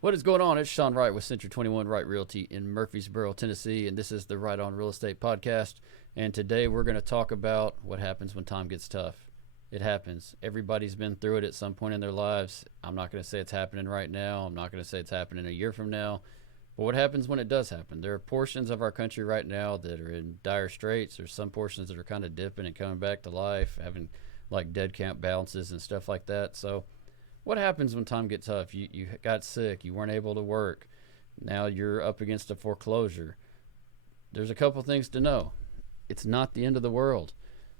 What is going on? It's Sean Wright with Century 21 Wright Realty in Murfreesboro, Tennessee, and this is the Right on Real Estate podcast. And today we're going to talk about what happens when time gets tough. It happens. Everybody's been through it at some point in their lives. I'm not going to say it's happening right now. I'm not going to say it's happening a year from now. But what happens when it does happen? There are portions of our country right now that are in dire straits. There's some portions that are kind of dipping and coming back to life, having like dead count balances and stuff like that. So what happens when time gets tough? You got sick, you weren't able to work, now you're up against a foreclosure. There's a couple things to know. It's not the end of the world.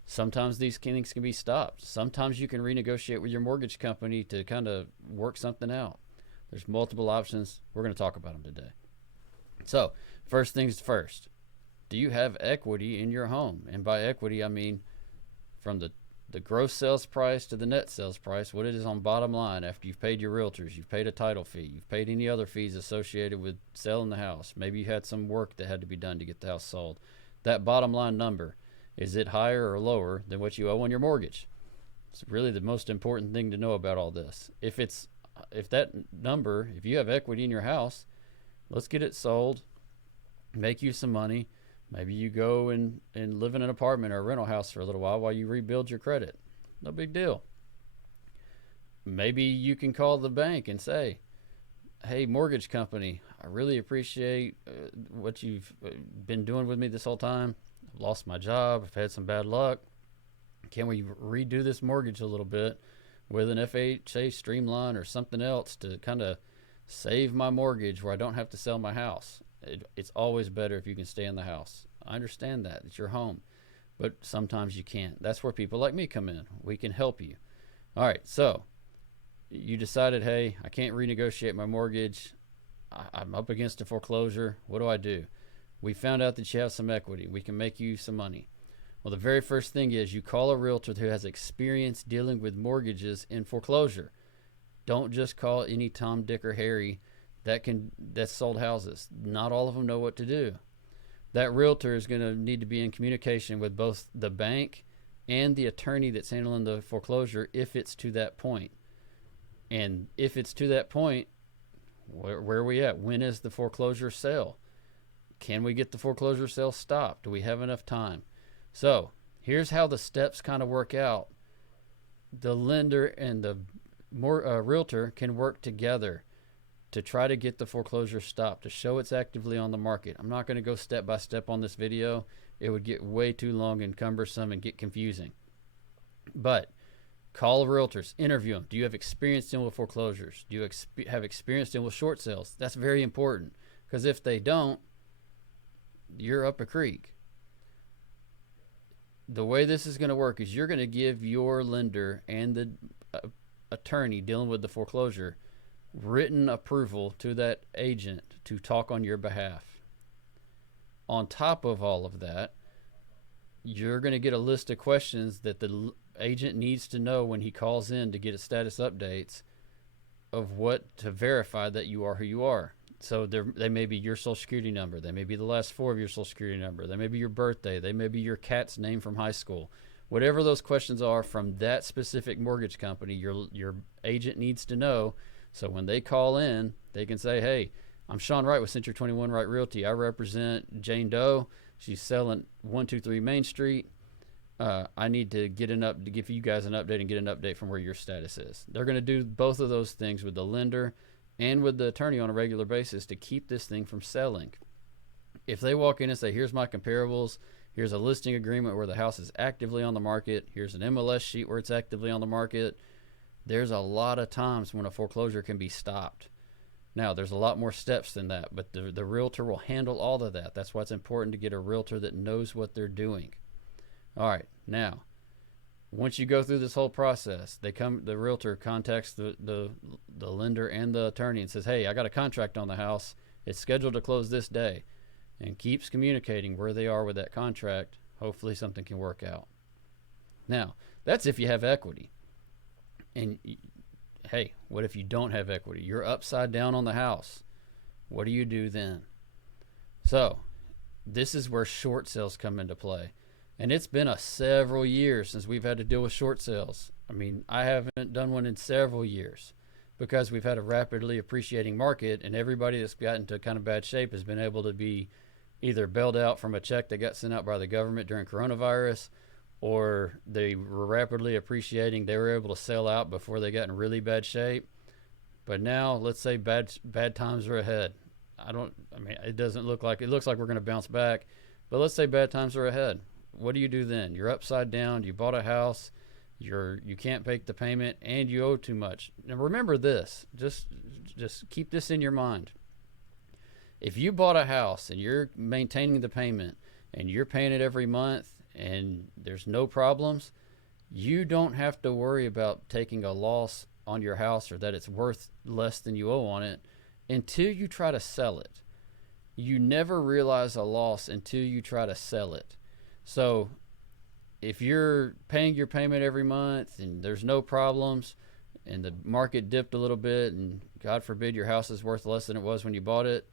Sometimes these things can be stopped. Sometimes you can renegotiate with your mortgage company to kind of work something out. There's multiple options. We're going to talk about them today. So, first things first. Do you have equity in your home? And by equity, I mean from the gross sales price to the net sales price, what it is on bottom line after you've paid your realtors, you've paid a title fee, you've paid any other fees associated with selling the house. Maybe you had some work that had to be done to get the house sold. That bottom line number, is it higher or lower than what you owe on your mortgage? It's really the most important thing to know about all this. If that number, if you have equity in your house, let's get it sold, make you some money. Maybe you go and live in an apartment or a rental house for a little while you rebuild your credit. No big deal. Maybe you can call the bank and say, hey, mortgage company, I really appreciate what you've been doing with me this whole time. I've lost my job. I've had some bad luck. Can we redo this mortgage a little bit with an FHA streamline or something else to kind of save my mortgage where I don't have to sell my house? It's always better if you can stay in the house. I understand that. It's your home. But sometimes you can't. That's where people like me come in. We can help you. All right, so you decided, hey, I can't renegotiate my mortgage. I'm up against a foreclosure. What do I do? We found out that you have some equity. We can make you some money. Well, the very first thing is you call a realtor who has experience dealing with mortgages in foreclosure. Don't just call any Tom, Dick, or Harry that's sold houses. Not all of them know what to do. That realtor is going to need to be in communication with both the bank and the attorney that's handling the foreclosure if it's to that point. And if it's to that point, where are we at? When is the foreclosure sale? Can we get the foreclosure sale stopped? Do we have enough time? So here's how the steps kind of work out. The lender and the realtor can work together to try to get the foreclosure stopped, to show it's actively on the market. I'm not going to go step by step on this video. It would get way too long and cumbersome and get confusing. But call realtors, interview them. Do you have experience dealing with foreclosures? Do you have experience dealing with short sales? That's very important, because if they don't, you're up a creek. The way this is going to work is you're going to give your lender and the attorney dealing with the foreclosure written approval to that agent to talk on your behalf. On top of all of that, you're going to get a list of questions that the agent needs to know when he calls in to get a status updates of what to verify that you are who you are. So they may be your social security number. They may be the last four of your social security number. They may be your birthday. They may be your cat's name from high school. Whatever those questions are from that specific mortgage company, your agent needs to know. So when they call in, they can say, hey, I'm Sean Wright with Century 21 Wright Realty. I represent Jane Doe. She's selling 123 Main Street. I need to give you guys an update and get an update from where your status is. They're going to do both of those things with the lender and with the attorney on a regular basis to keep this thing from selling. If they walk in and say, here's my comparables, here's a listing agreement where the house is actively on the market, here's an MLS sheet where it's actively on the market, there's a lot of times when a foreclosure can be stopped. Now, there's a lot more steps than that, but the realtor will handle all of that. That's why it's important to get a realtor that knows what they're doing. All right, now, once you go through this whole process, the realtor contacts the lender and the attorney and says, hey, I got a contract on the house. It's scheduled to close this day, and keeps communicating where they are with that contract. Hopefully something can work out. Now, that's if you have equity. And hey, what if you don't have equity? You're upside down on the house. What do you do then? So this is where short sales come into play. And it's been several years since we've had to deal with short sales. I mean, I haven't done one in several years. because we've had a rapidly appreciating market, and everybody that's gotten to kind of bad shape has been able to be either bailed out from a check that got sent out by the government during coronavirus, or they were rapidly appreciating. They were able to sell out before they got in really bad shape. But now, let's say bad times are ahead. It doesn't look like, it looks like we're going to bounce back, but let's say bad times are ahead. What do you do then? You're upside down. You bought a house. You can't make the payment, and you owe too much. Now remember this. Just keep this in your mind. If you bought a house and you're maintaining the payment and you're paying it every month and there's no problems, you don't have to worry about taking a loss on your house or that it's worth less than you owe on it until you try to sell it. You never realize a loss until you try to sell it. So if you're paying your payment every month and there's no problems and the market dipped a little bit and God forbid your house is worth less than it was when you bought it,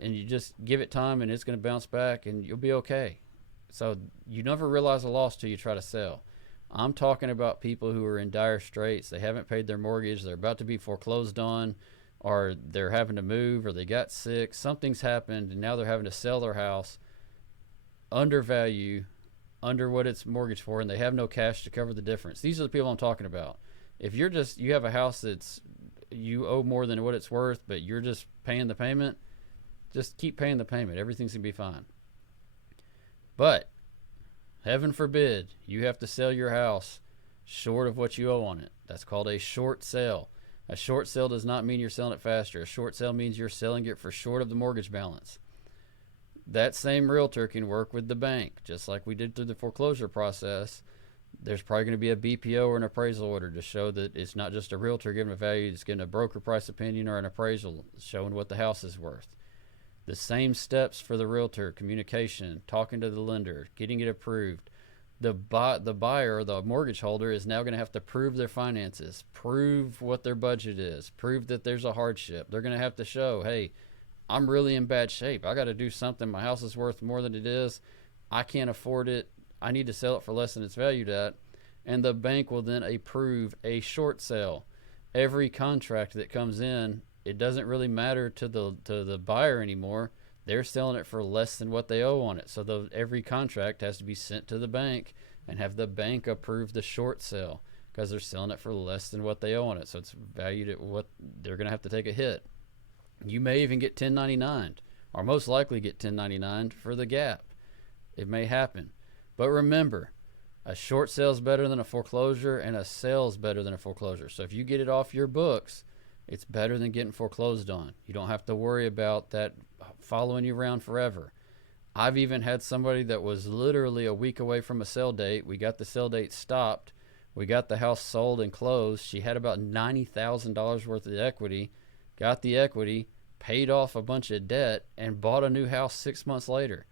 and you just give it time and it's going to bounce back and you'll be okay. So you never realize a loss till you try to sell. I'm talking about people who are in dire straits. They haven't paid their mortgage. They're about to be foreclosed on, or they're having to move, or they got sick. Something's happened and now they're having to sell their house under value, under what it's mortgaged for, and they have no cash to cover the difference. These are the people I'm talking about. If you have a house that's, you owe more than what it's worth, but you're just paying the payment, just keep paying the payment. Everything's going to be fine. But heaven forbid you have to sell your house short of what you owe on it. That's called a short sale. A short sale does not mean you're selling it faster. A short sale means you're selling it for short of the mortgage balance. That same realtor can work with the bank, just like we did through the foreclosure process. There's probably going to be a BPO or an appraisal order to show that it's not just a realtor giving a value, it's getting a broker price opinion or an appraisal showing what the house is worth. The same steps for the realtor: communication, talking to the lender, getting it approved. The buyer, the mortgage holder, is now going to have to prove their finances, prove what their budget is, prove that there's a hardship. They're going to have to show, hey, I'm really in bad shape. I got to do something. My house is worth more than it is. I can't afford it. I need to sell it for less than it's valued at. And the bank will then approve a short sale. Every contract that comes in, it doesn't really matter to the buyer anymore. They're selling it for less than what they owe on it. So every contract has to be sent to the bank and have the bank approve the short sale because they're selling it for less than what they owe on it. So it's valued at what they're going to have to take a hit. You may even get 1099, or most likely get 1099 for the gap. It may happen. But remember, a short sale is better than a foreclosure, and a sale is better than a foreclosure. So if you get it off your books, it's better than getting foreclosed on. You don't have to worry about that following you around forever. I've even had somebody that was literally a week away from a sale date. We got the sale date stopped. We got the house sold and closed. She had about $90,000 worth of equity, got the equity, paid off a bunch of debt, and bought a new house 6 months later.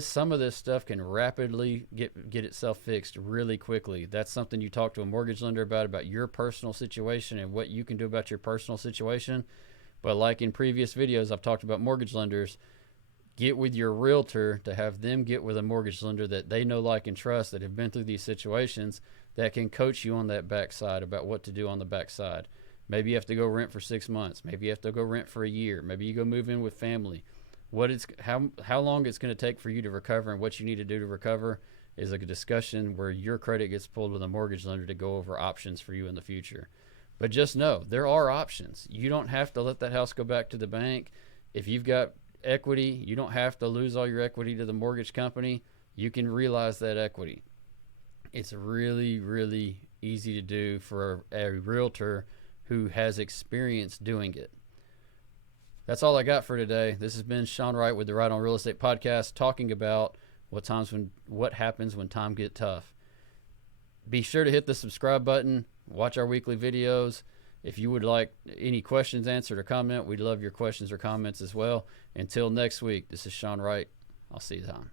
Some of this stuff can rapidly get itself fixed really quickly. That's something you talk to a mortgage lender about your personal situation and what you can do about your personal situation. But like in previous videos, I've talked about mortgage lenders. Get with your realtor to have them get with a mortgage lender that they know, like, and trust, that have been through these situations, that can coach you on that backside about what to do on the backside. Maybe you have to go rent for 6 months. Maybe you have to go rent for a year. Maybe you go move in with family. How long it's going to take for you to recover and what you need to do to recover is a discussion where your credit gets pulled with a mortgage lender to go over options for you in the future. But just know there are options. You don't have to let that house go back to the bank. If you've got equity, you don't have to lose all your equity to the mortgage company. You can realize that equity. It's really, really easy to do for a realtor who has experience doing it. That's all I got for today. This has been Sean Wright with the Right on Real Estate Podcast, talking about what happens when times get tough. Be sure to hit the subscribe button. Watch our weekly videos. If you would like any questions answered or comment, we'd love your questions or comments as well. Until next week, this is Sean Wright. I'll see you then.